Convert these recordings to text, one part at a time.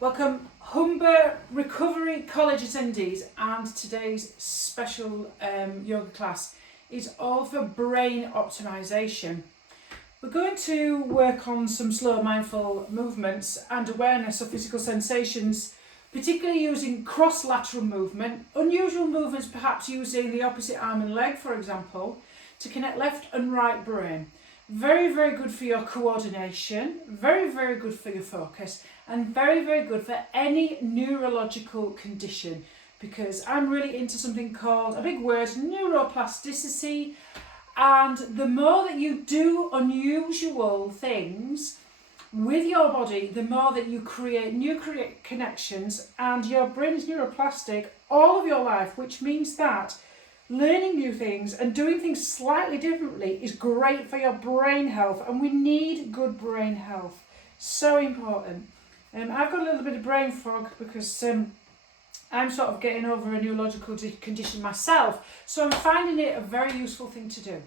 Welcome Humber Recovery College attendees, and today's special yoga class is all for brain optimization. We're going to work on some slow mindful movements and awareness of physical sensations, particularly using cross-lateral movement, unusual movements perhaps using the opposite arm and leg, for example, to connect left and right brain. Very, very good for your coordination, very, very good for your focus, and very, very good for any neurological condition, because I'm really into something called, a big word, neuroplasticity. And the more that you do unusual things with your body, the more that you create new connections, and your brain is neuroplastic all of your life, which means that learning new things and doing things slightly differently is great for your brain health, and we need good brain health. So important. I've got a little bit of brain fog because I'm sort of getting over a neurological condition myself, so I'm finding it a very useful thing to do.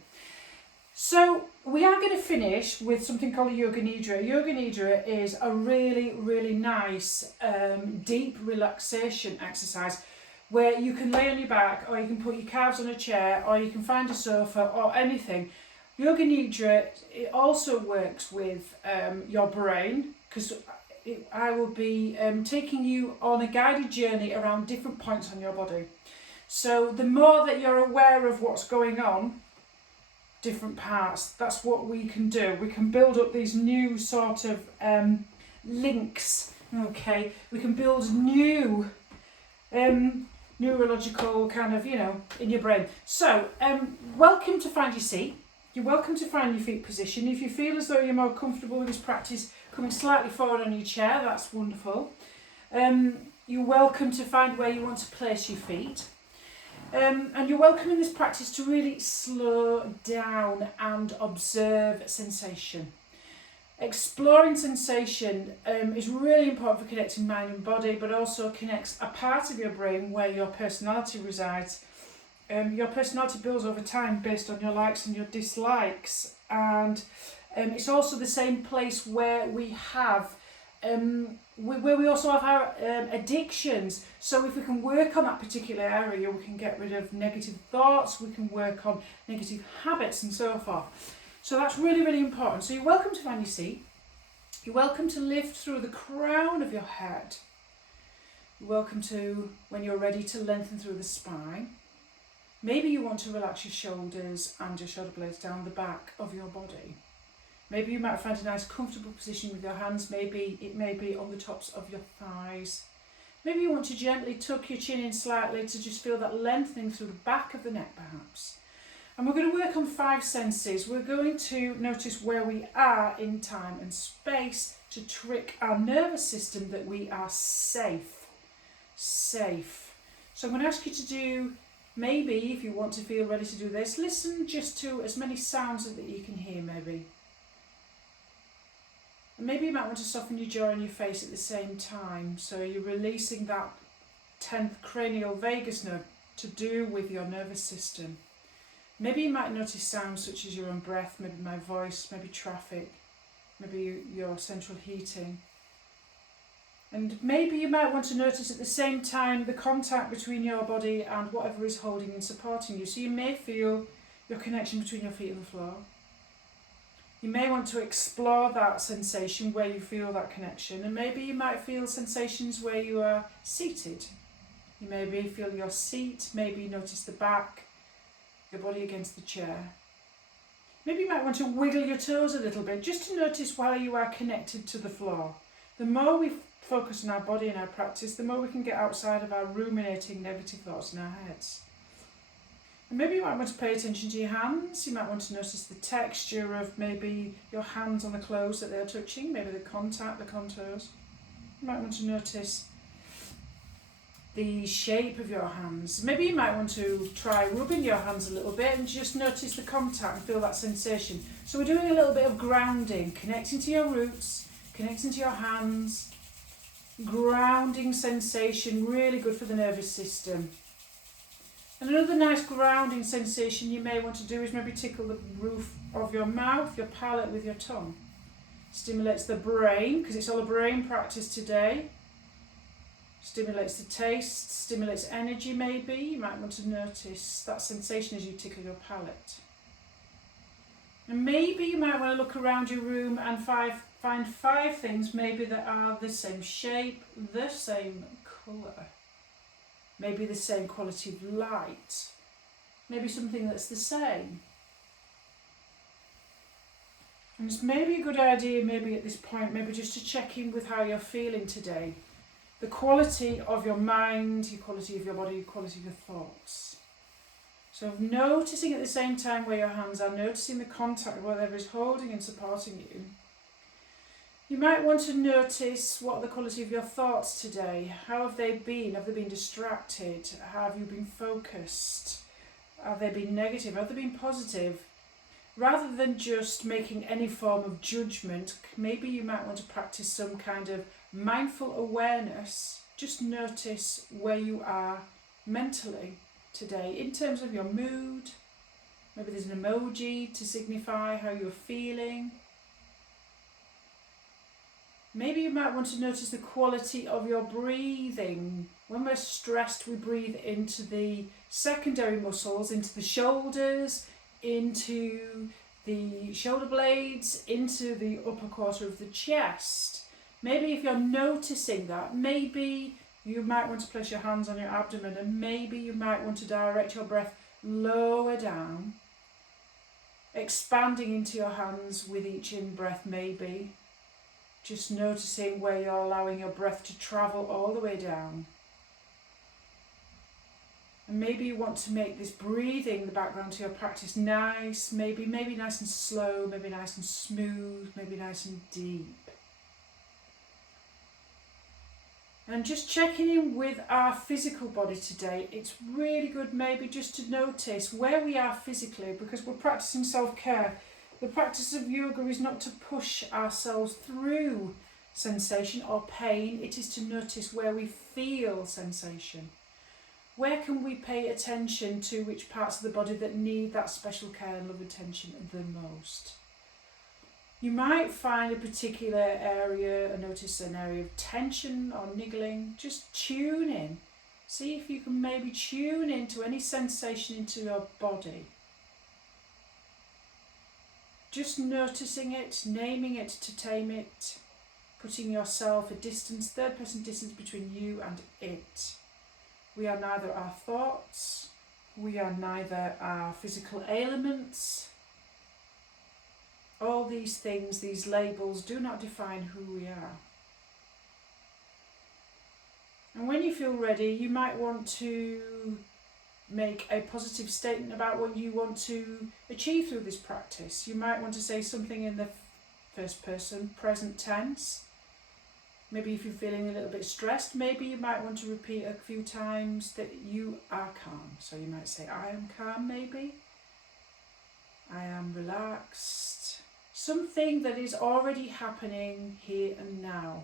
So we are going to finish with something called a yoga nidra. Yoga nidra is a really, really nice deep relaxation exercise where you can lay on your back, or you can put your calves on a chair, or you can find a sofa or anything. Yoga nidra, it also works with your brain, because I will be taking you on a guided journey around different points on your body. So the more that you're aware of what's going on, different parts, that's what we can do. We can build up these new sort of links, okay? We can build new neurological kind of, in your brain. So, welcome to find your seat. You're welcome to find your feet position. If you feel as though you're more comfortable with this practice, coming slightly forward on your chair, that's wonderful. You're welcome to find where you want to place your feet. And you're welcome in this practice to really slow down and observe sensation. Exploring sensation is really important for connecting mind and body, but also connects a part of your brain where your personality resides. Your personality builds over time based on your likes and your dislikes, and it's also the same place where we have where we also have our addictions. So if we can work on that particular area, we can get rid of negative thoughts, we can work on negative habits and so forth. So that's really, really important. So you're welcome to find your seat. You're welcome to lift through the crown of your head. You're welcome to, when you're ready, to lengthen through the spine. Maybe you want to relax your shoulders and your shoulder blades down the back of your body. Maybe you might find a nice comfortable position with your hands. Maybe it may be on the tops of your thighs. Maybe you want to gently tuck your chin in slightly to just feel that lengthening through the back of the neck perhaps. And we're going to work on 5 senses. We're going to notice where we are in time and space to trick our nervous system that we are safe. Safe. So I'm going to ask you to do, maybe if you want to feel ready to do this, listen just to as many sounds that you can hear maybe. And maybe you might want to soften your jaw and your face at the same time. So you're releasing that 10th cranial vagus nerve to do with your nervous system. Maybe you might notice sounds such as your own breath, maybe my voice, maybe traffic, maybe your central heating. And maybe you might want to notice at the same time the contact between your body and whatever is holding and supporting you. So you may feel your connection between your feet and the floor. You may want to explore that sensation where you feel that connection, and maybe you might feel sensations where you are seated. You maybe feel your seat, maybe notice the back, your body against the chair. Maybe you might want to wiggle your toes a little bit just to notice where you are connected to the floor. The more we focus on our body and our practice, the more we can get outside of our ruminating negative thoughts in our heads. And maybe you might want to pay attention to your hands. You might want to notice the texture of maybe your hands on the clothes that they're touching, maybe the contact, the contours. You might want to notice the shape of your hands. Maybe you might want to try rubbing your hands a little bit and just notice the contact and feel that sensation. So we're doing a little bit of grounding, connecting to your roots, connecting to your hands. Grounding sensation, really good for the nervous system. And another nice grounding sensation you may want to do is maybe tickle the roof of your mouth, your palate with your tongue. Stimulates the brain, because it's all a brain practice today. Stimulates the taste, stimulates energy maybe. You might want to notice that sensation as you tickle your palate. And maybe you might want to look around your room and find 5 things maybe that are the same shape, the same colour, maybe the same quality of light, maybe something that's the same. And it's maybe a good idea maybe at this point, maybe just to check in with how you're feeling today. The quality of your mind, your quality of your body, your quality of your thoughts. So noticing at the same time where your hands are, noticing the contact of whatever is holding and supporting you. You might want to notice what are the quality of your thoughts today. How have they been? Have they been distracted? Have you been focused? Have they been negative? Have they been positive? Rather than just making any form of judgment, maybe you might want to practice some kind of mindful awareness. Just notice where you are mentally today in terms of your mood. Maybe there's an emoji to signify how you're feeling. Maybe you might want to notice the quality of your breathing. When we're stressed, we breathe into the secondary muscles, into the shoulders, into the shoulder blades, into the upper quarter of the chest. Maybe if you're noticing that, maybe you might want to place your hands on your abdomen, and maybe you might want to direct your breath lower down, expanding into your hands with each in-breath maybe. Just noticing where you're allowing your breath to travel all the way down. And maybe you want to make this breathing the background to your practice nice, maybe nice and slow, maybe nice and smooth, maybe nice and deep. And just checking in with our physical body today, it's really good maybe just to notice where we are physically, because we're practicing self-care. The practice of yoga is not to push ourselves through sensation or pain, it is to notice where we feel sensation. Where can we pay attention to which parts of the body that need that special care and love attention the most? You might find a particular area, notice an area of tension or niggling. Just tune in. See if you can maybe tune into any sensation into your body. Just noticing it, naming it to tame it, putting yourself a distance, third person distance between you and it. We are neither our thoughts, we are neither our physical ailments. All these things, these labels, do not define who we are. And when you feel ready, you might want to make a positive statement about what you want to achieve through this practice. You might want to say something in the first person, present tense. Maybe if you're feeling a little bit stressed, maybe you might want to repeat a few times that you are calm. So you might say, I am calm maybe. I am relaxed. Something that is already happening here and now.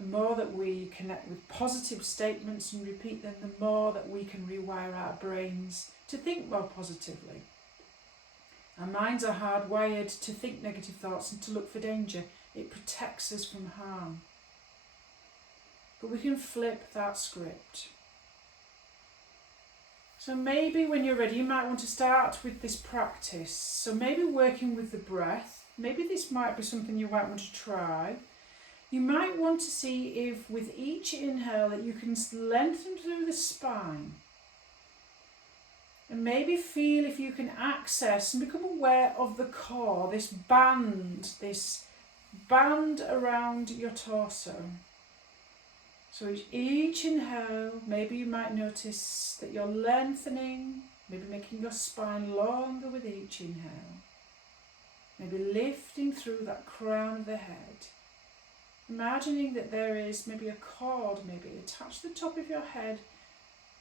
The more that we connect with positive statements and repeat them, the more that we can rewire our brains to think more positively. Our minds are hardwired to think negative thoughts and to look for danger. It protects us from harm. But we can flip that script. So maybe when you're ready, you might want to start with this practice. So maybe working with the breath. Maybe this might be something you might want to try. You might want to see if with each inhale that you can lengthen through the spine. And maybe feel if you can access and become aware of the core, this band around your torso. So each inhale, maybe you might notice that you're lengthening, maybe making your spine longer with each inhale. Maybe lifting through that crown of the head. Imagining that there is maybe a cord, maybe attached to the top of your head,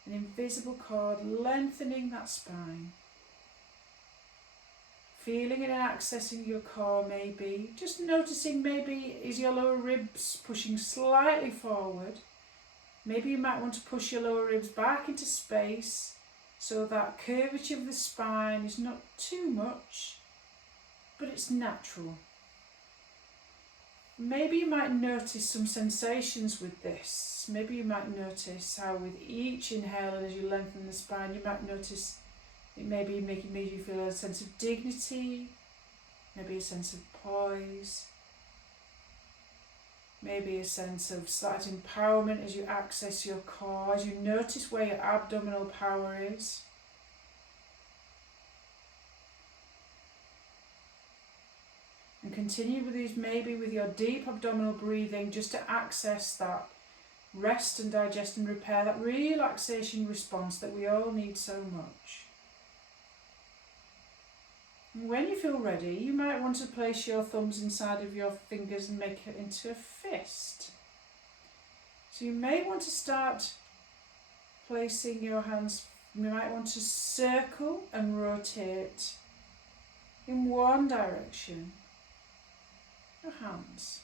an invisible cord lengthening that spine. Feeling it and accessing your core maybe. Just noticing maybe is your lower ribs pushing slightly forward. Maybe you might want to push your lower ribs back into space so that curvature of the spine is not too much, but it's natural. Maybe you might notice some sensations with this. Maybe you might notice how with each inhale and as you lengthen the spine, you might notice it may be made you feel a sense of dignity, maybe a sense of poise, maybe a sense of slight empowerment as you access your core, as you notice where your abdominal power is. And continue with these, maybe with your deep abdominal breathing, just to access that rest and digest and repair, that relaxation response that we all need so much. And when you feel ready, you might want to place your thumbs inside of your fingers and make it into a fist. So you may want to start placing your hands, you might want to circle and rotate in one direction. Your hands.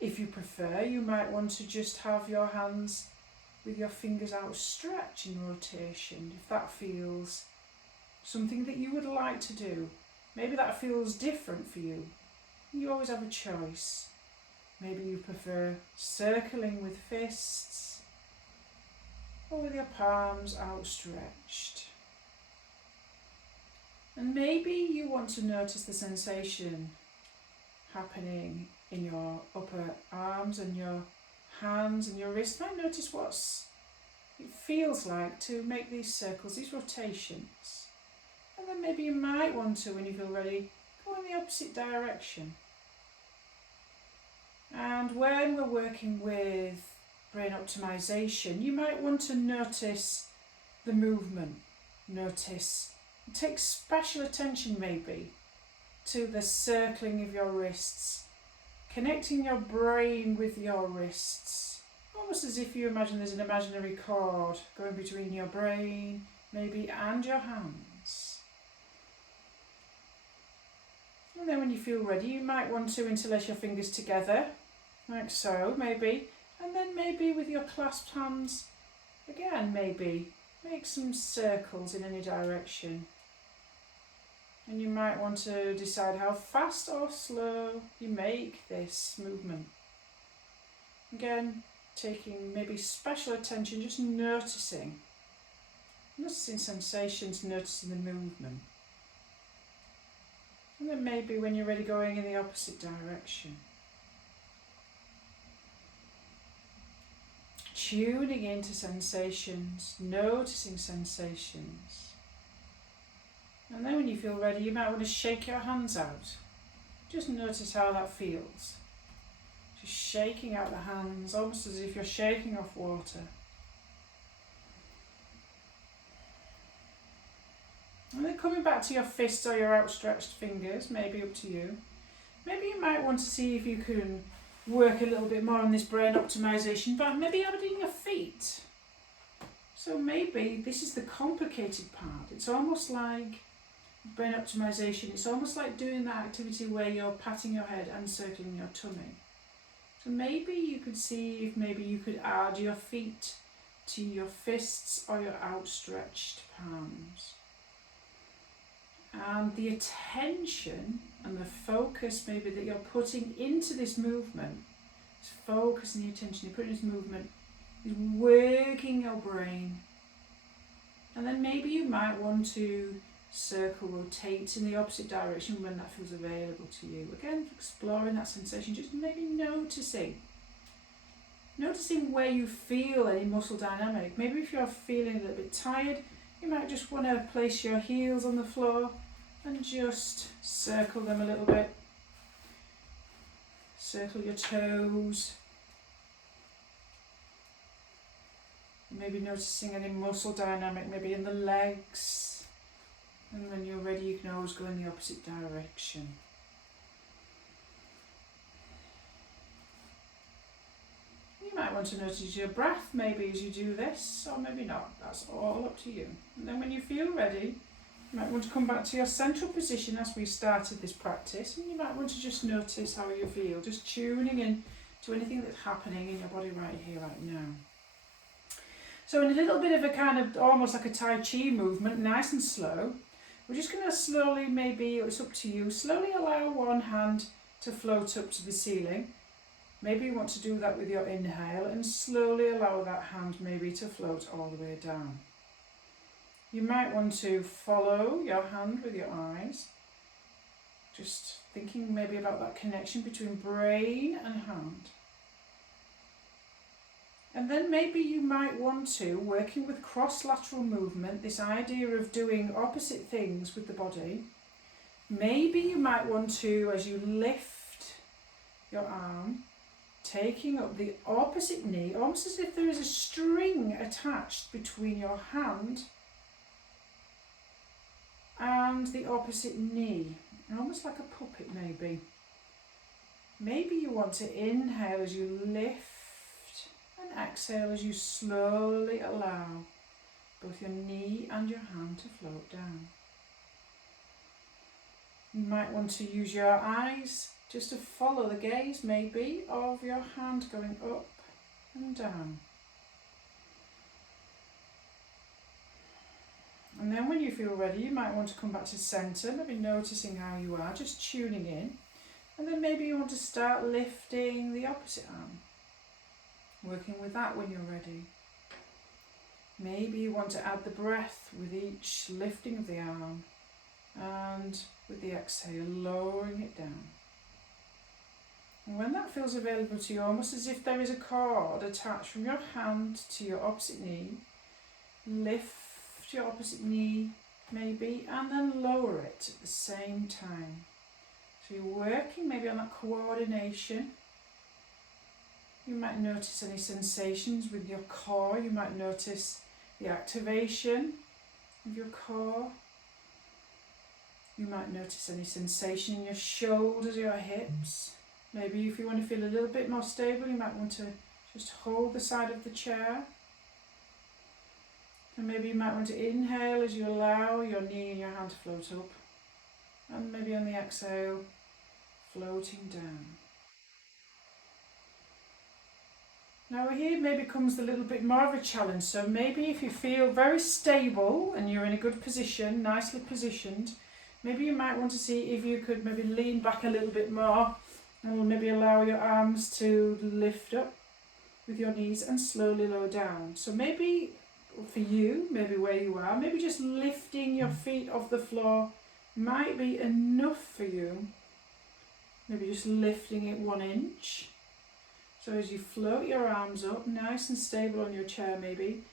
If you prefer, you might want to just have your hands with your fingers outstretched in rotation, if that feels something that you would like to do. Maybe that feels different for you. You always have a choice. Maybe you prefer circling with fists or with your palms outstretched. And maybe you want to notice the sensation happening in your upper arms and your hands and your wrists. Might notice what it feels like to make these circles, these rotations. And then maybe you might want to, when you feel ready, go in the opposite direction. And when we're working with brain optimization, you might want to notice the movement. Take special attention maybe to the circling of your wrists, connecting your brain with your wrists, almost as if you imagine there's an imaginary cord going between your brain maybe and your hands. And then when you feel ready, you might want to interlace your fingers together, like so maybe, and then maybe with your clasped hands, again maybe, make some circles in any direction. And you might want to decide how fast or slow you make this movement. Again, taking maybe special attention, just noticing sensations, noticing the movement. And then maybe when you're ready, going in the opposite direction. Tuning into sensations, noticing sensations. And then when you feel ready, you might want to shake your hands out. Just notice how that feels. Just shaking out the hands, almost as if you're shaking off water. And then coming back to your fists or your outstretched fingers, maybe up to you. Maybe you might want to see if you can work a little bit more on this brain optimization, but maybe adding your feet. So maybe this is the complicated part. It's almost like brain optimization, it's almost like doing that activity where you're patting your head and circling your tummy. So maybe you could see if maybe you could add your feet to your fists or your outstretched palms. And the attention and the focus maybe that you're putting into this movement, this focus and the attention you put in this movement is working your brain. And then maybe you might want to circle, rotate in the opposite direction when that feels available to you. Again, exploring that sensation, just maybe noticing where you feel any muscle dynamic. Maybe if you're feeling a little bit tired, you might just want to place your heels on the floor and just circle them a little bit. Circle your toes. Maybe noticing any muscle dynamic, maybe in the legs. And when you're ready, you can always go in the opposite direction. You might want to notice your breath maybe as you do this, or maybe not. That's all up to you. And then when you feel ready, you might want to come back to your central position as we started this practice, and you might want to just notice how you feel, just tuning in to anything that's happening in your body right here, right now. So in a little bit of a kind of almost like a Tai Chi movement, nice and slow, we're just going to slowly, maybe it's up to you, slowly allow one hand to float up to the ceiling. Maybe you want to do that with your inhale and slowly allow that hand maybe to float all the way down. You might want to follow your hand with your eyes, just thinking maybe about that connection between brain and hand. And then maybe you might want to, working with cross-lateral movement, this idea of doing opposite things with the body, maybe you might want to, as you lift your arm, taking up the opposite knee, almost as if there is a string attached between your hand and the opposite knee, almost like a puppet maybe. Maybe you want to inhale as you lift and exhale as you slowly allow both your knee and your hand to float down. You might want to use your eyes just to follow the gaze maybe of your hand going up and down. And then when you feel ready, you might want to come back to centre, maybe noticing how you are, just tuning in. And then maybe you want to start lifting the opposite arm, working with that when you're ready. Maybe you want to add the breath with each lifting of the arm, and with the exhale, lowering it down. And when that feels available to you, almost as if there is a cord attached from your hand to your opposite knee, lift your opposite knee maybe, and then lower it at the same time. So you're working maybe on that coordination. You might notice any sensations with your core. You might notice the activation of your core. You might notice any sensation in your shoulders, your hips. Maybe if you want to feel a little bit more stable, you might want to just hold the side of the chair. And maybe you might want to inhale as you allow your knee and your hand to float up. And maybe on the exhale, floating down. Now here maybe comes a little bit more of a challenge. So maybe if you feel very stable and you're in a good position, nicely positioned, maybe you might want to see if you could maybe lean back a little bit more and maybe allow your arms to lift up with your knees and slowly lower down. So maybe for you, maybe where you are, maybe just lifting your feet off the floor might be enough for you. Maybe just lifting it 1 inch. So as you float your arms up, nice and stable on your chair maybe,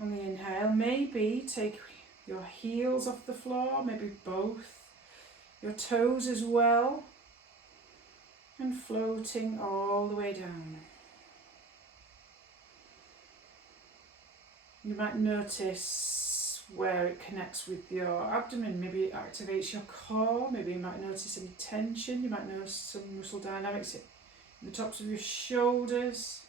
on the inhale, maybe take your heels off the floor, maybe both, your toes as well, and floating all the way down. You might notice where it connects with your abdomen, maybe it activates your core, maybe you might notice any tension, you might notice some muscle dynamics in the tops of your shoulders.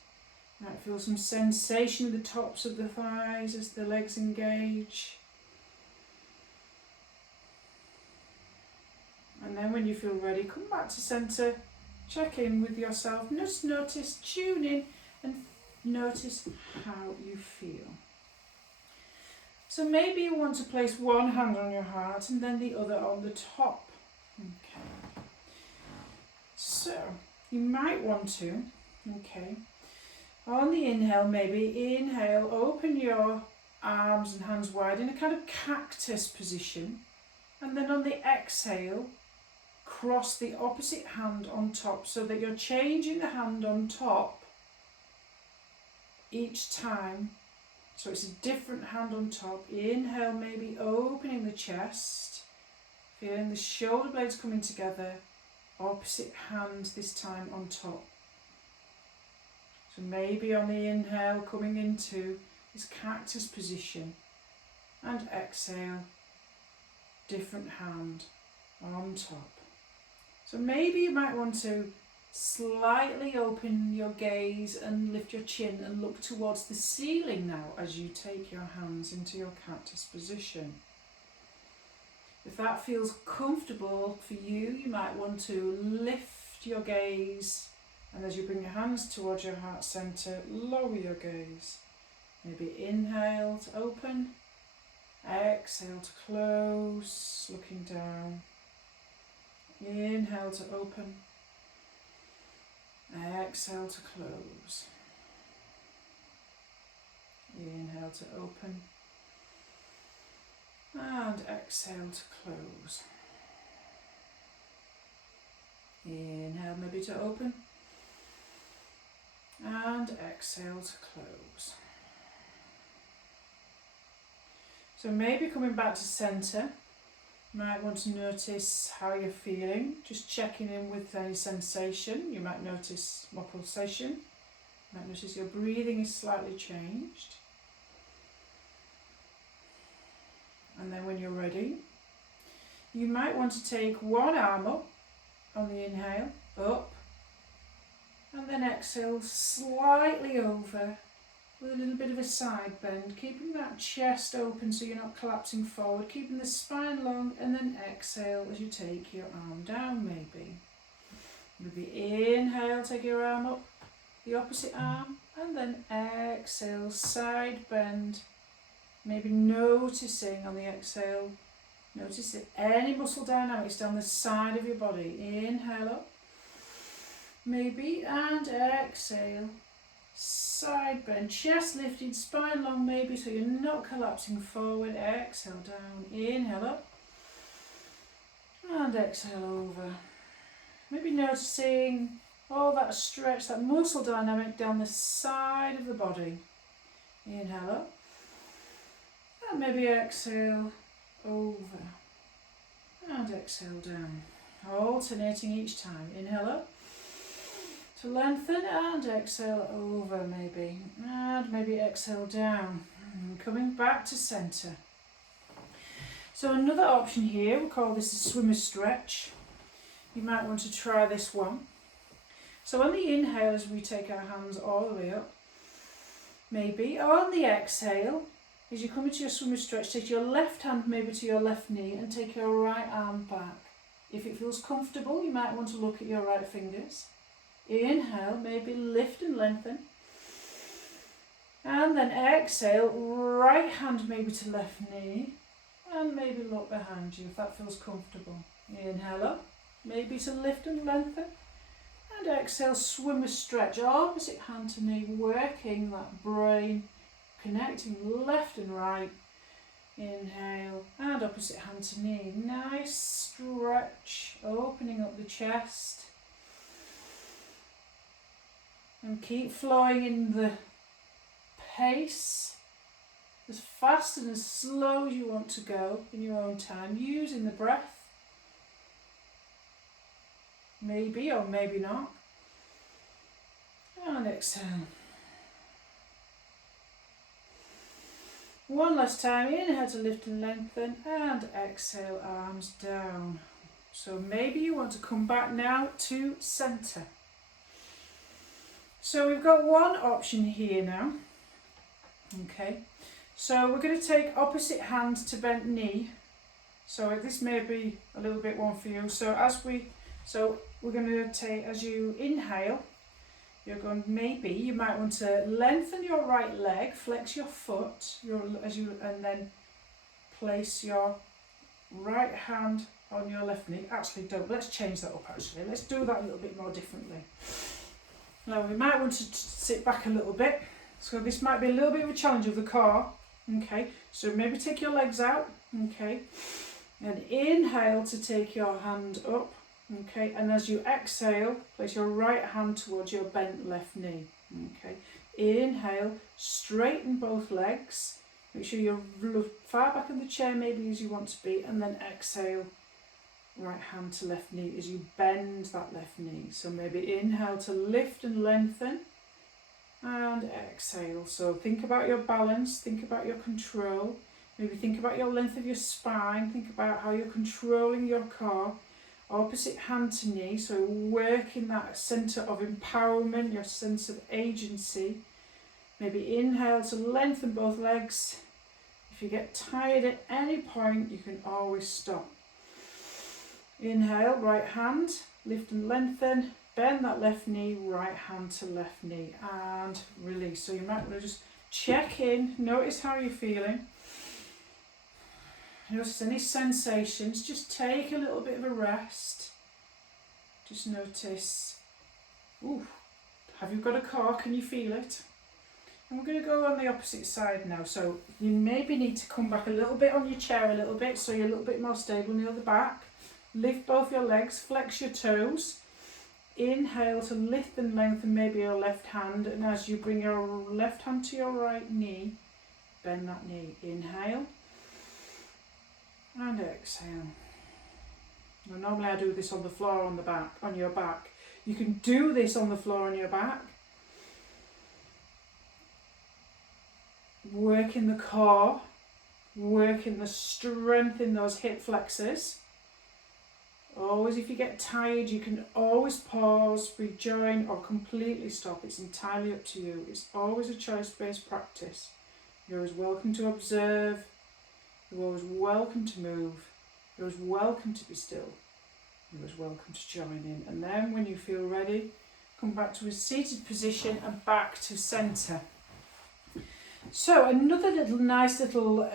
You might feel some sensation in the tops of the thighs as the legs engage. And then when you feel ready, come back to centre, check in with yourself, just notice, tune in and notice how you feel. So maybe you want to place one hand on your heart and then the other on the top. Okay. So you might want to, on the inhale, maybe inhale, open your arms and hands wide in a kind of cactus position. And then on the exhale, cross the opposite hand on top so that you're changing the hand on top each time. So it's a different hand on top. Inhale, maybe opening the chest, feeling the shoulder blades coming together, opposite hand this time on top. So maybe on the inhale, coming into this cactus position, and exhale, different hand on top. So maybe you might want to slightly open your gaze and lift your chin and look towards the ceiling now as you take your hands into your cactus position. If that feels comfortable for you, you might want to lift your gaze, and as you bring your hands towards your heart centre, lower your gaze. Maybe inhale to open, exhale to close, looking down. Inhale to open. Exhale to close. Inhale to open. And exhale to close. Inhale maybe to open. And exhale to close. So maybe coming back to centre, you might want to notice how you're feeling, just checking in with any sensation. You might notice more pulsation, you might notice your breathing is slightly changed. And then when you're ready, you might want to take one arm up on the inhale, up, and then exhale slightly over with a little bit of a side bend, keeping that chest open so you're not collapsing forward, keeping the spine long, and then exhale as you take your arm down maybe. Maybe inhale, take your arm up, the opposite arm, and then exhale, side bend, maybe noticing on the exhale, notice that any muscle dynamics down the side of your body. Inhale up, maybe, and exhale. Side bend, chest lifted, spine long maybe so you're not collapsing forward. Exhale down, inhale up, and exhale over. Maybe noticing all that stretch, that muscle dynamic down the side of the body. Inhale up, and maybe exhale over, and exhale down. Alternating each time. Inhale up to lengthen and exhale over maybe, and maybe exhale down, coming back to centre. So another option here, we call this a swimmer stretch. You might want to try this one. So on the inhale, as we take our hands all the way up, maybe on the exhale, as you come into your swimmer stretch, take your left hand maybe to your left knee and take your right arm back. If it feels comfortable, you might want to look at your right fingers. Inhale, maybe lift and lengthen. And then exhale, right hand maybe to left knee. And maybe look behind you if that feels comfortable. Inhale up, maybe to lift and lengthen. And exhale, swimmer stretch, opposite hand to knee, working that brain, connecting left and right. Inhale, and opposite hand to knee. Nice stretch, opening up the chest. And keep flowing in the pace, as fast and as slow as you want to go in your own time, using the breath. Maybe or maybe not. And exhale. One last time, inhale to lift and lengthen, and exhale, arms down. So maybe you want to come back now to centre. So we've got one option here now. Okay, so we're going to take opposite hand to bent knee. So this may be a little bit one for you. So we're going to take, as you inhale, you might want to lengthen your right leg, flex your foot, and then place your right hand on your left knee. Actually, let's change that up actually. Let's do that a little bit more differently. Now we might want to sit back a little bit, so this might be a little bit of a challenge of the core. Okay, so maybe take your legs out, okay, and inhale to take your hand up, okay, and as you exhale, place your right hand towards your bent left knee, okay. Inhale, straighten both legs, make sure you're far back in the chair maybe as you want to be, and then exhale, right hand to left knee as you bend that left knee. So maybe inhale to lift and lengthen, and exhale. So think about your balance, think about your control, maybe think about your length of your spine, think about how you're controlling your core. Opposite hand to knee, so working that centre of empowerment, your sense of agency. Maybe inhale to lengthen both legs. If you get tired at any point, you can always stop. Inhale, right hand, lift and lengthen, bend that left knee, right hand to left knee, and release. So you might want to just check in, notice how you're feeling, notice any sensations, just take a little bit of a rest, Just notice, ooh, have you got a core? Can you feel it? And we're going to go on the opposite side now. So you maybe need to come back a little bit on your chair a little bit, so you're a little bit more stable near the back. Lift both your legs, flex your toes. Inhale to lift and lengthen maybe your left hand, and as you bring your left hand to your right knee, bend that knee. Inhale and exhale. Now normally I do this on the floor on the back, on your back. You can do this on the floor on your back. Working the core, working the strength in those hip flexors. Always, if you get tired, you can always pause, rejoin, or completely stop. It's entirely up to you. It's always a choice-based practice. You're always welcome to observe. You're always welcome to move. You're always welcome to be still. You're always welcome to join in. And then when you feel ready, come back to a seated position and back to centre. So another nice little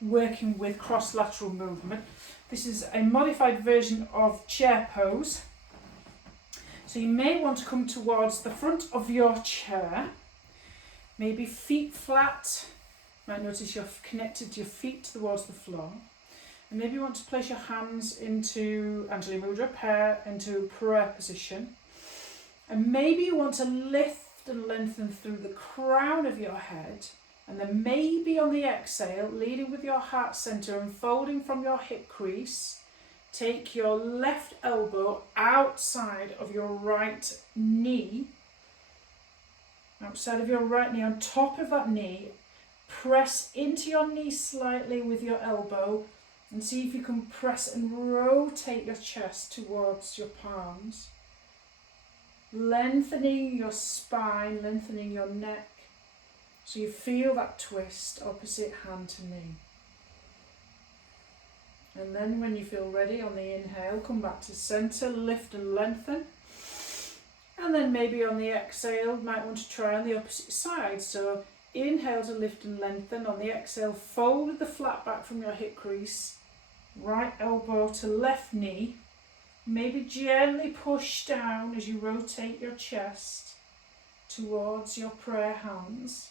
working with cross-lateral movement. This is a modified version of chair pose. So you may want to come towards the front of your chair, maybe feet flat. You might notice you're connected your feet towards the floor. And maybe you want to place your hands into Anjali Mudra, prayer, into prayer position. And maybe you want to lift and lengthen through the crown of your head. And then maybe on the exhale, leading with your heart centre and folding from your hip crease, take your left elbow outside of your right knee, on top of that knee, press into your knee slightly with your elbow and see if you can press and rotate your chest towards your palms, lengthening your spine, lengthening your neck. So you feel that twist, opposite hand to knee. And then when you feel ready on the inhale, come back to centre, lift and lengthen. And then maybe on the exhale, you might want to try on the opposite side. So inhale to lift and lengthen. On the exhale, fold the flat back from your hip crease. Right elbow to left knee. Maybe gently push down as you rotate your chest towards your prayer hands.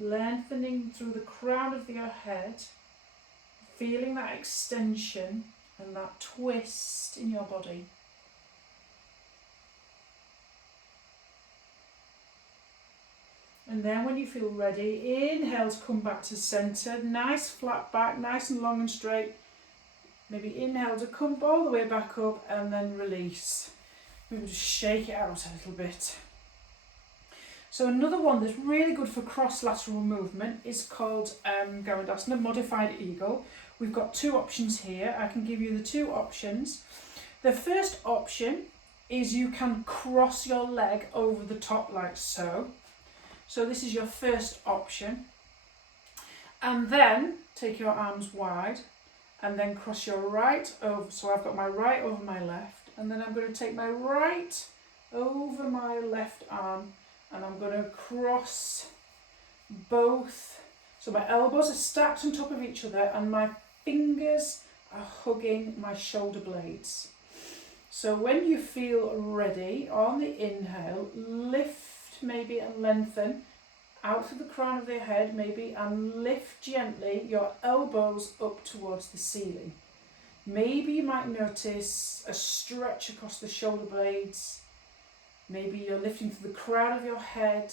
Lengthening through the crown of your head, feeling that extension and that twist in your body. And then when you feel ready, inhale to come back to centre, nice flat back, nice and long and straight. Maybe inhale to come all the way back up and then release. Maybe just shake it out a little bit. So another one that's really good for cross-lateral movement is called Garudasana, Modified Eagle. We've got two options here. I can give you the two options. The first option is you can cross your leg over the top like so. So this is your first option. And then take your arms wide and then cross your right over. So I've got my right over my left, and then I'm going to take my right over my left arm. And I'm going to cross both. So my elbows are stacked on top of each other and my fingers are hugging my shoulder blades. So when you feel ready, on the inhale, lift maybe and lengthen out through the crown of the head maybe, and lift gently your elbows up towards the ceiling. Maybe you might notice a stretch across the shoulder blades. Maybe you're lifting through the crown of your head.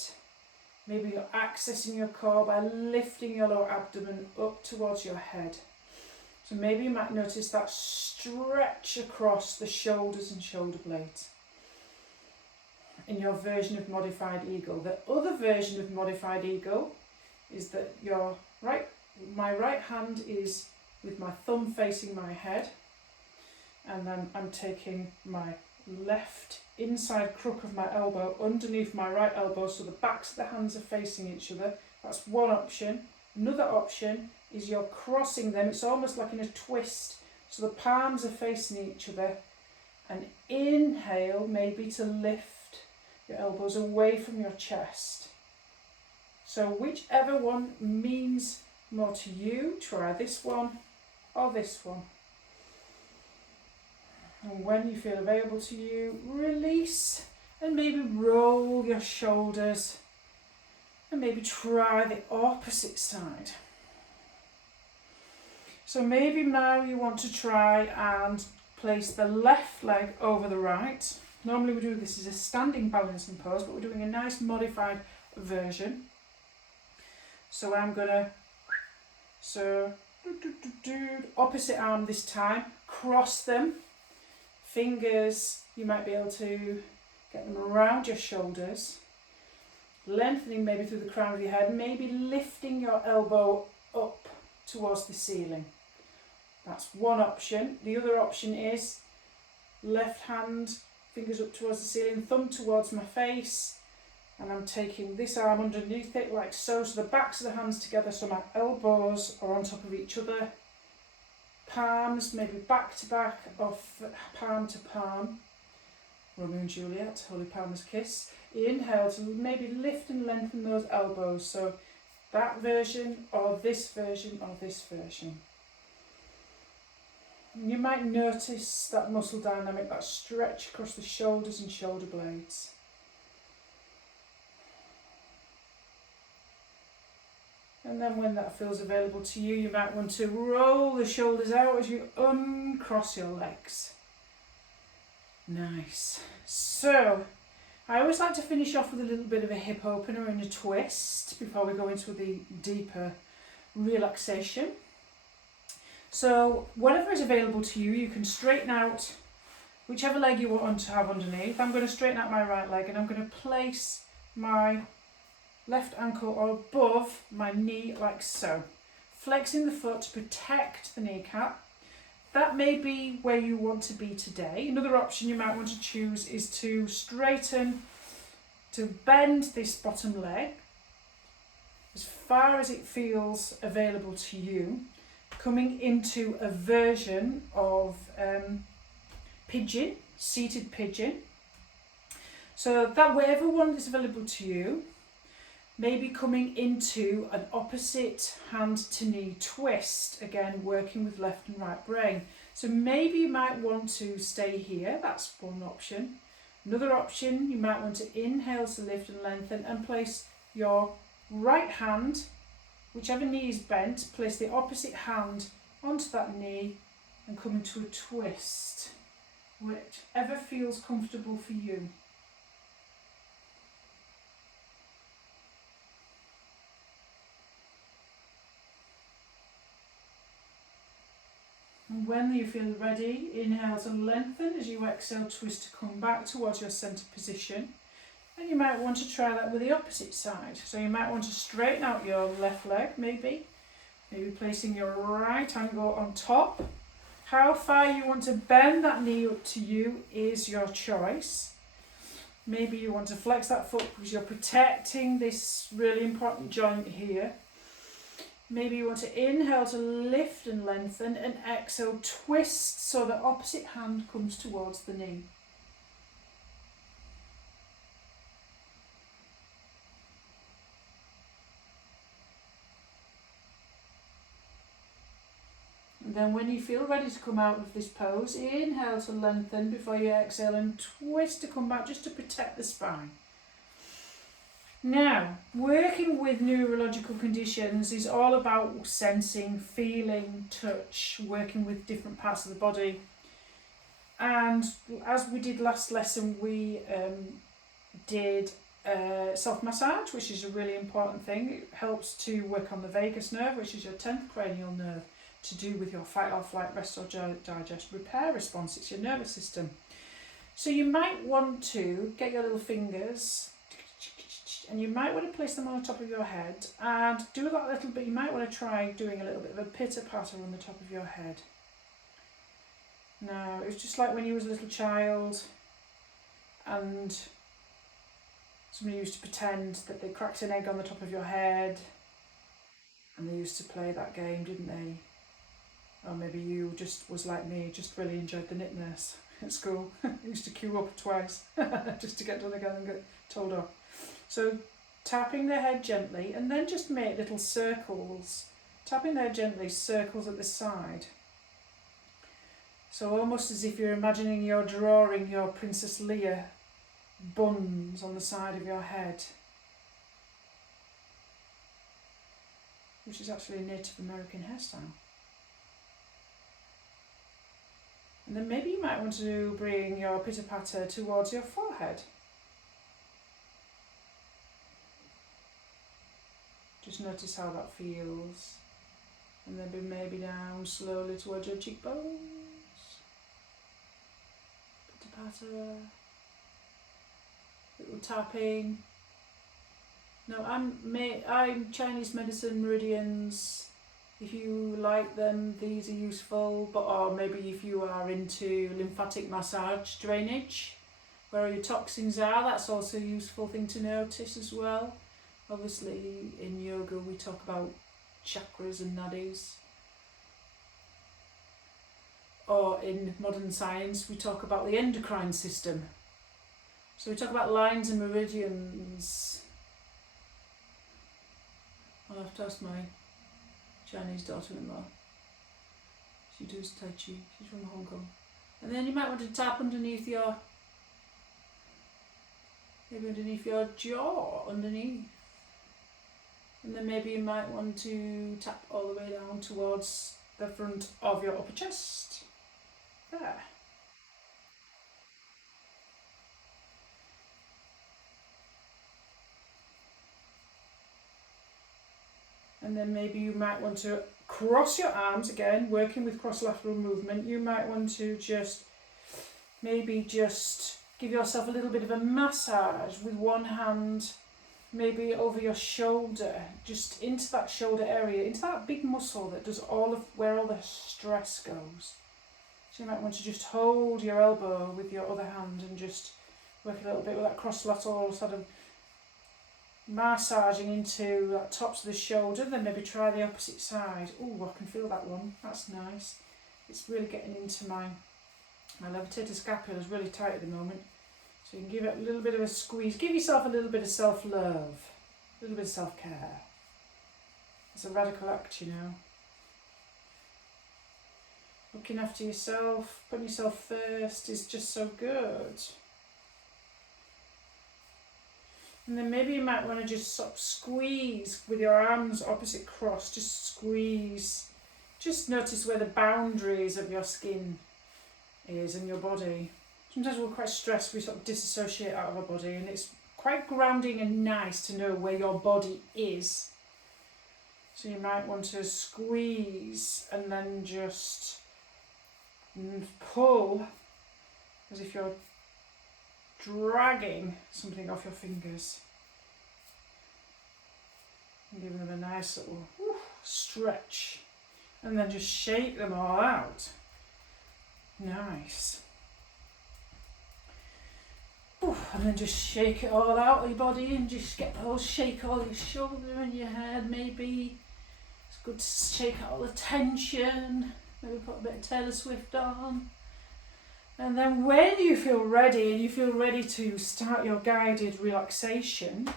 Maybe you're accessing your core by lifting your lower abdomen up towards your head. So maybe you might notice that stretch across the shoulders and shoulder blades in your version of Modified Eagle. The other version of Modified Eagle is that my right hand is with my thumb facing my head, and then I'm taking my left inside crook of my elbow underneath my right elbow, so the backs of the hands are facing each other. That's one option. Another option is you're crossing them, it's almost like in a twist, so the palms are facing each other, and inhale maybe to lift your elbows away from your chest. So whichever one means more to you, try this one or this one. And when you feel available to you, release and maybe roll your shoulders and maybe try the opposite side. So maybe now you want to try and place the left leg over the right. Normally we do this as a standing balancing pose, but we're doing a nice modified version. So I'm gonna, opposite arm this time, cross them, fingers, you might be able to get them around your shoulders, lengthening maybe through the crown of your head, maybe lifting your elbow up towards the ceiling. That's one option. The other option is left hand, fingers up towards the ceiling, thumb towards my face, and I'm taking this arm underneath it like so, so the backs of the hands together so my elbows are on top of each other, palms maybe back to back or palm to palm, Romeo and Juliet, Holy Palmer's Kiss. Inhale to maybe lift and lengthen those elbows, so that version or this version or this version. And you might notice that muscle dynamic, that stretch across the shoulders and shoulder blades. And then when that feels available to you, you might want to roll the shoulders out as you uncross your legs. Nice. So, I always like to finish off with a little bit of a hip opener and a twist before we go into the deeper relaxation. So whatever is available to you, you can straighten out whichever leg you want to have underneath. I'm going to straighten out my right leg and I'm going to place my left ankle above my knee like so. Flexing the foot to protect the kneecap. That may be where you want to be today. Another option you might want to choose is to straighten, to bend this bottom leg as far as it feels available to you, coming into a version of pigeon, seated pigeon. So that whatever one is available to you, maybe coming into an opposite hand to knee twist, again working with left and right brain. So maybe you might want to stay here, that's one option. Another option, you might want to inhale to lift and lengthen and place your right hand, whichever knee is bent, place the opposite hand onto that knee and come into a twist, whichever feels comfortable for you. And when you feel ready, inhale to lengthen. As you exhale, twist to come back towards your centre position. And you might want to try that with the opposite side. So you might want to straighten out your left leg, maybe placing your right ankle on top. How far you want to bend that knee up to you is your choice. Maybe you want to flex that foot because you're protecting this really important joint here. Maybe you want to inhale to lift and lengthen and exhale, twist so the opposite hand comes towards the knee. And then when you feel ready to come out of this pose, inhale to lengthen before you exhale and twist to come back just to protect the spine. Now, working with neurological conditions is all about sensing, feeling, touch, working with different parts of the body. And as we did last lesson, we did self-massage, which is a really important thing. It helps to work on the vagus nerve, which is your 10th cranial nerve, to do with your fight or flight, rest or digest repair response. It's your nervous system. So you might want to get your little fingers and you might want to place them on the top of your head and do that little bit. You might want to try doing a little bit of a pitter-patter on the top of your head. Now, it's just like when you was a little child and somebody used to pretend that they cracked an egg on the top of your head and they used to play that game, didn't they? Or maybe you just was like me, just really enjoyed the knit nurse at school. Used to queue up twice just to get done again and get told off. So tapping their head gently and then just make little circles. Tapping their head gently, circles at the side. So almost as if you're imagining you're drawing your Princess Leia buns on the side of your head, which is actually a Native American hairstyle. And then maybe you might want to bring your pitter-patter towards your forehead. Just notice how that feels. And then maybe down slowly towards your cheekbones. Pitter-patter. Little tapping. No, I'm Chinese medicine meridians. If you like them, these are useful. But or maybe if you are into lymphatic massage drainage, where your toxins are, that's also a useful thing to notice as well. Obviously, in yoga we talk about chakras and nadis. Or in modern science we talk about the endocrine system. So we talk about lines and meridians. I'll have to ask my Chinese daughter-in-law. She does Tai Chi. She's from Hong Kong. And then you might want to tap underneath your, maybe underneath your jaw, underneath. And then maybe you might want to tap all the way down towards the front of your upper chest. There. And then maybe you might want to cross your arms again, working with cross-lateral movement. You might want to just give yourself a little bit of a massage with one hand, maybe over your shoulder, just into that shoulder area, into that big muscle that does where all the stress goes. So you might want to just hold your elbow with your other hand and just work a little bit with that cross-lateral sort of massaging into the tops of the shoulder. Then maybe try the opposite side. Oh, I can feel that one. That's nice. It's really getting into my levitator scapula is really tight at the moment. So you can give it a little bit of a squeeze. Give yourself a little bit of self-love, a little bit of self-care. It's a radical act, you know. Looking after yourself, putting yourself first is just so good. And then maybe you might want to just sort of squeeze with your arms opposite cross, just squeeze. Just notice where the boundaries of your skin is and your body. Sometimes we're quite stressed, we sort of disassociate out of our body, and it's quite grounding and nice to know where your body is. So you might want to squeeze and then just pull as if you're dragging something off your fingers. And giving them a nice little stretch. And then just shake them all out. Nice. And then just shake it all out of your body and just shake all your shoulder and your head maybe. It's good to shake out all the tension. Maybe put a bit of Taylor Swift on. And then when you feel ready and you feel ready to start your guided relaxation,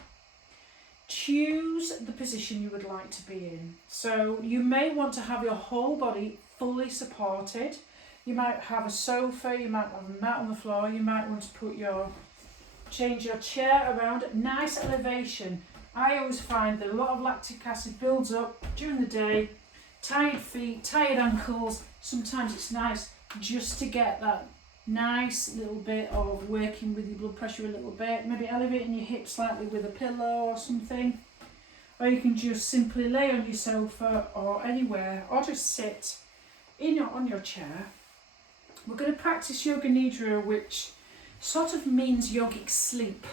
choose the position you would like to be in. So you may want to have your whole body fully supported. You might have a sofa, you might have a mat on the floor, you might want to change your chair around at nice elevation. I always find that a lot of lactic acid builds up during the day, tired feet, tired ankles. Sometimes it's nice just to get that nice little bit of working with your blood pressure a little bit, maybe elevating your hips slightly with a pillow or something. Or you can just simply lay on your sofa or anywhere, or just sit on your chair. We're going to practice Yoga Nidra, which sort of means yogic sleep.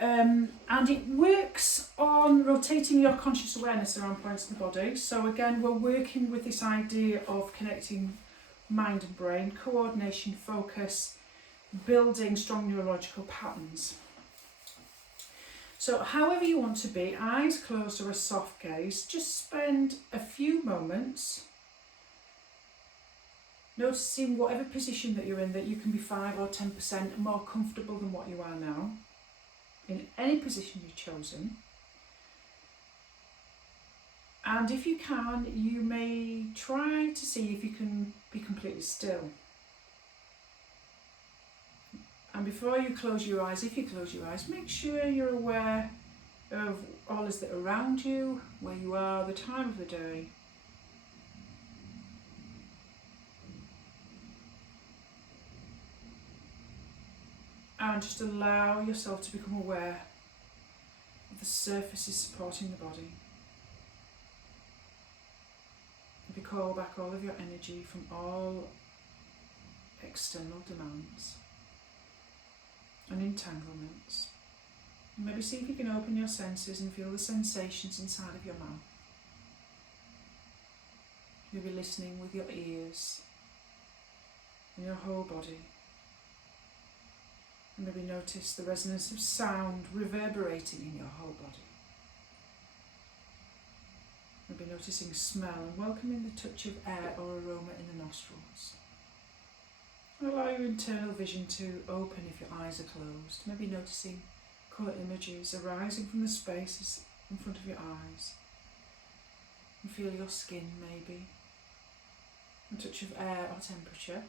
And it works on rotating your conscious awareness around points in the body. So again, we're working with this idea of connecting mind and brain, coordination, focus, building strong neurological patterns. So however you want to be, eyes closed or a soft gaze, just spend a few moments noticing whatever position that you're in, that you can be 5 or 10% more comfortable than what you are now, in any position you've chosen. And if you can, you may try to see if you can be completely still. And before you close your eyes, if you close your eyes, make sure you're aware of all is that around you, where you are, the time of the day. And just allow yourself to become aware of the surfaces supporting the body. Recall back all of your energy from all external demands and entanglements. And maybe see if you can open your senses and feel the sensations inside of your mouth. Maybe listening with your ears and your whole body. And maybe notice the resonance of sound reverberating in your whole body. Maybe noticing smell and welcoming the touch of air or aroma in the nostrils. Allow your internal vision to open if your eyes are closed. Maybe noticing colour images arising from the spaces in front of your eyes. And feel your skin maybe. A touch of air or temperature.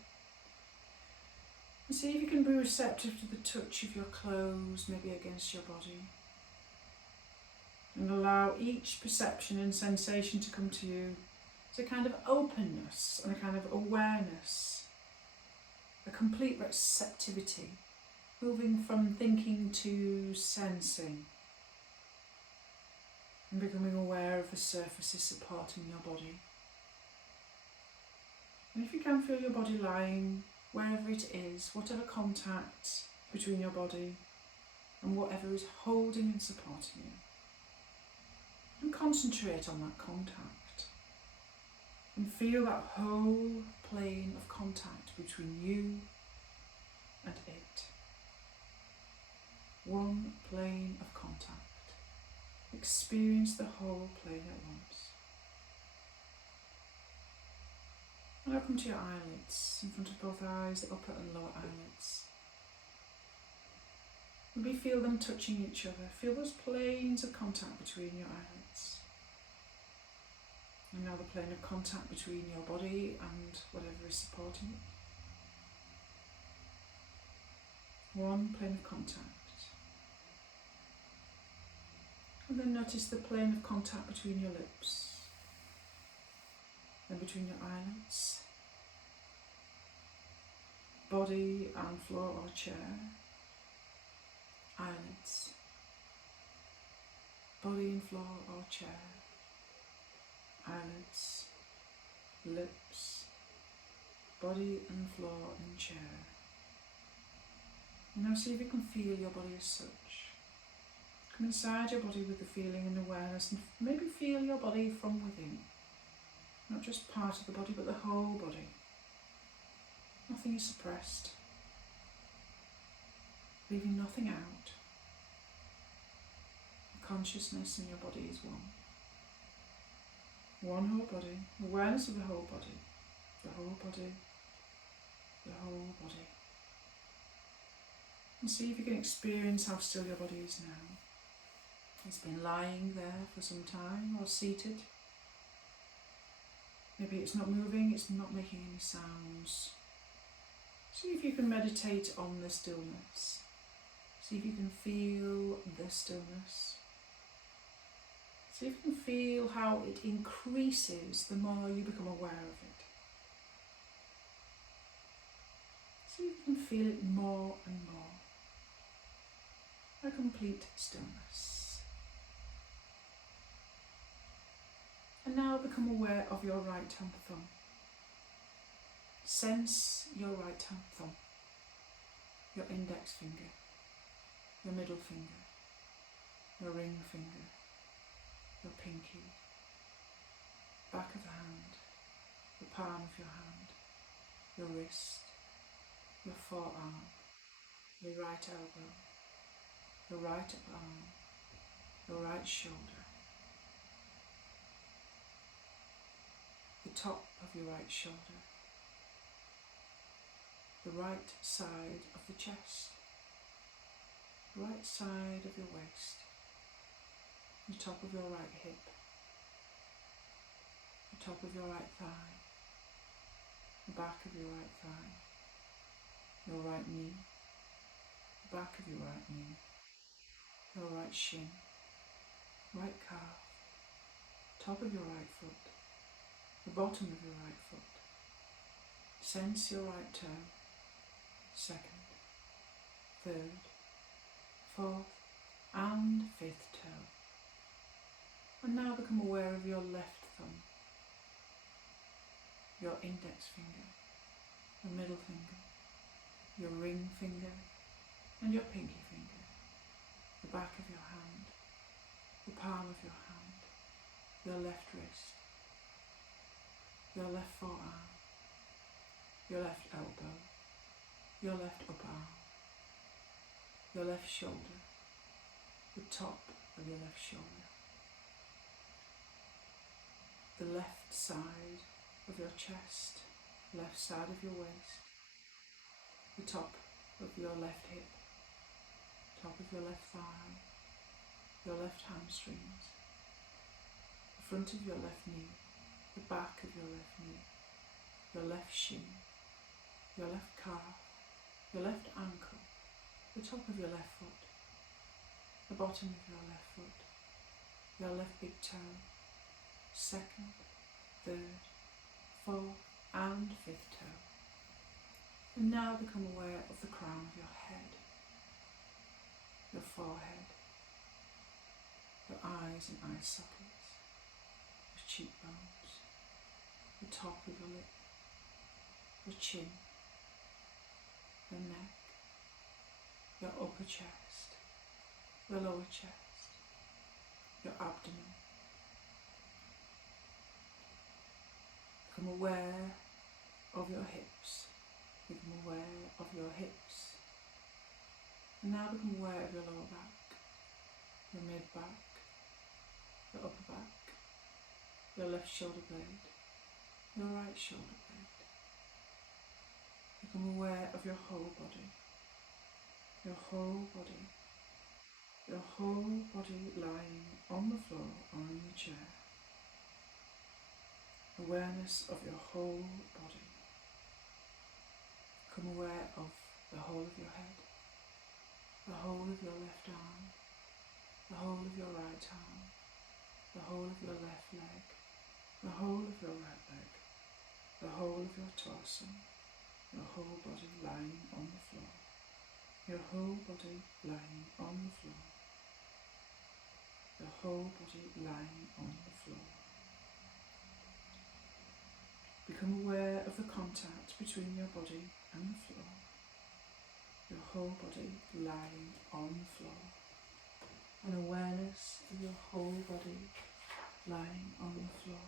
And see if you can be receptive to the touch of your clothes, maybe against your body. And allow each perception and sensation to come to you as a kind of openness and a kind of awareness, a complete receptivity, moving from thinking to sensing and becoming aware of the surfaces supporting your body. And if you can, feel your body lying wherever it is, whatever contact between your body and whatever is holding and supporting you. And concentrate on that contact and feel that whole plane of contact between you and it. One plane of contact. Experience the whole plane at once. And now come to your eyelids, in front of both eyes, the upper and lower eyelids. Maybe feel them touching each other. Feel those planes of contact between your eyelids. And now the plane of contact between your body and whatever is supporting it. One plane of contact. And then notice the plane of contact between your lips. Then between your eyelids. Body and floor or chair. Eyelids. Body and floor or chair. Eyelids, lips, body and floor and chair. And now see if you can feel your body as such. Come inside your body with the feeling and awareness, and maybe feel your body from within. Not just part of the body, but the whole body. Nothing is suppressed. Leaving nothing out. The consciousness in your body is one. One whole body, awareness of the whole body, the whole body, the whole body. And see if you can experience how still your body is now. It's been lying there for some time or seated. Maybe it's not moving, it's not making any sounds. See if you can meditate on the stillness. See if you can feel the stillness. See if you can feel how it increases the more you become aware of it. See if you can feel it more and more. A complete stillness. And now become aware of your right hand thumb. Sense your right hand thumb, your index finger, your middle finger, your ring finger, your pinky, back of the hand, the palm of your hand, your wrist, your forearm, your right elbow, your right arm, your right shoulder, the top of your right shoulder, the right side of the chest, the right side of your waist, the top of your right hip, top of your right thigh, the back of your right thigh, your right knee, the back of your right knee, your right shin, right calf, top of your right foot, the bottom of your right foot. Sense your right toe, second, third, fourth and fifth toe. And now become aware of your left thumb, your index finger, your middle finger, your ring finger and your pinky finger, the back of your hand, the palm of your hand, your left wrist, your left forearm, your left elbow, your left upper arm, your left shoulder, the top of your left shoulder, the left side of your chest, left side of your waist, the top of your left hip, top of your left thigh, your left hamstrings, the front of your left knee, the back of your left knee, your left shin, your left calf, your left ankle, the top of your left foot, the bottom of your left foot, your left big toe, second, third, fourth and fifth toe. And now become aware of the crown of your head, your forehead, your eyes and eye sockets, your cheekbones, the top of your lip, your chin, your neck, your upper chest, your lower chest, your abdomen. Become aware of your hips. Become aware of your hips. And now become aware of your lower back, your mid back, your upper back, your left shoulder blade, your right shoulder blade. Become aware of your whole body, your whole body, your whole body lying on the floor or in the chair. Awareness of your whole body. Become aware of the whole of your head, the whole of your left arm, the whole of your right arm, the whole of your left leg, the whole of your right leg, the whole of your torso, your whole body lying on the floor, your whole body lying on the floor, your whole body lying on the floor. Become aware of the contact between your body and the floor, your whole body lying on the floor, an awareness of your whole body lying on the floor.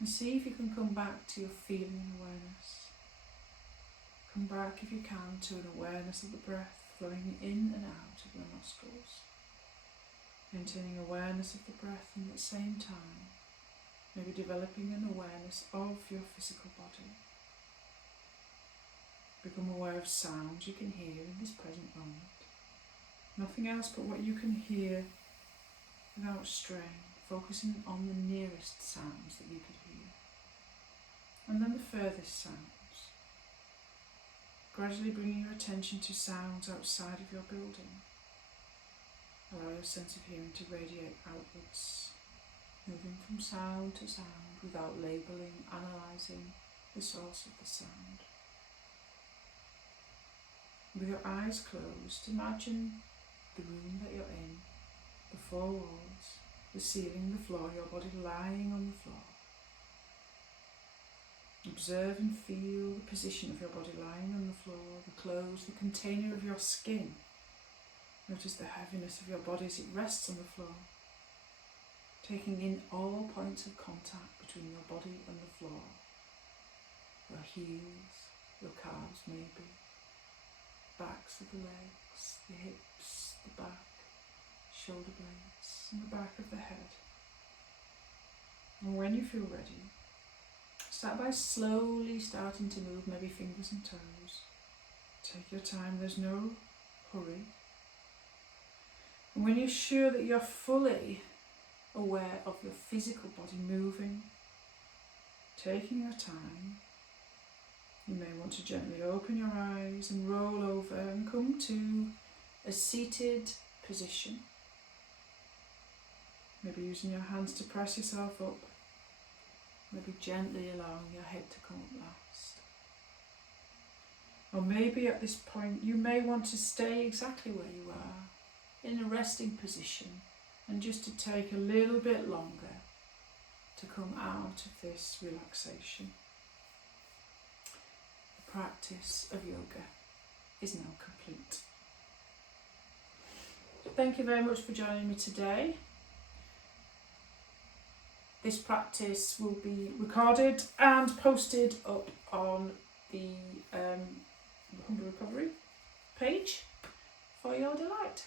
And see if you can come back to your feeling and awareness. Come back, if you can, to an awareness of the breath flowing in and out of your nostrils, maintaining awareness of the breath and at the same time maybe developing an awareness of your physical body. Become aware of sounds you can hear in this present moment. Nothing else but what you can hear without strain, focusing on the nearest sounds that you could hear. And then the furthest sounds. Gradually bringing your attention to sounds outside of your building. Allow your sense of hearing to radiate outwards, moving from sound to sound without labelling, analysing the source of the sound. With your eyes closed, imagine the room that you're in, the four walls, the ceiling, the floor, your body lying on the floor. Observe and feel the position of your body lying on the floor, the clothes, the container of your skin. Notice the heaviness of your body as it rests on the floor, taking in all points of contact between your body and the floor. Your heels, your calves maybe, backs of the legs, the hips, the back, shoulder blades, and the back of the head. And when you feel ready, start by slowly starting to move maybe fingers and toes. Take your time, there's no hurry. And when you're sure that you're fully aware of your physical body moving, taking your time. You may want to gently open your eyes and roll over and come to a seated position. Maybe using your hands to press yourself up. Maybe gently allowing your head to come up last. Or maybe at this point you may want to stay exactly where you are, in a resting position, and just to take a little bit longer to come out of this relaxation. The practice of yoga is now complete. Thank you very much for joining me today. This practice will be recorded and posted up on the Humble Recovery page for your delight.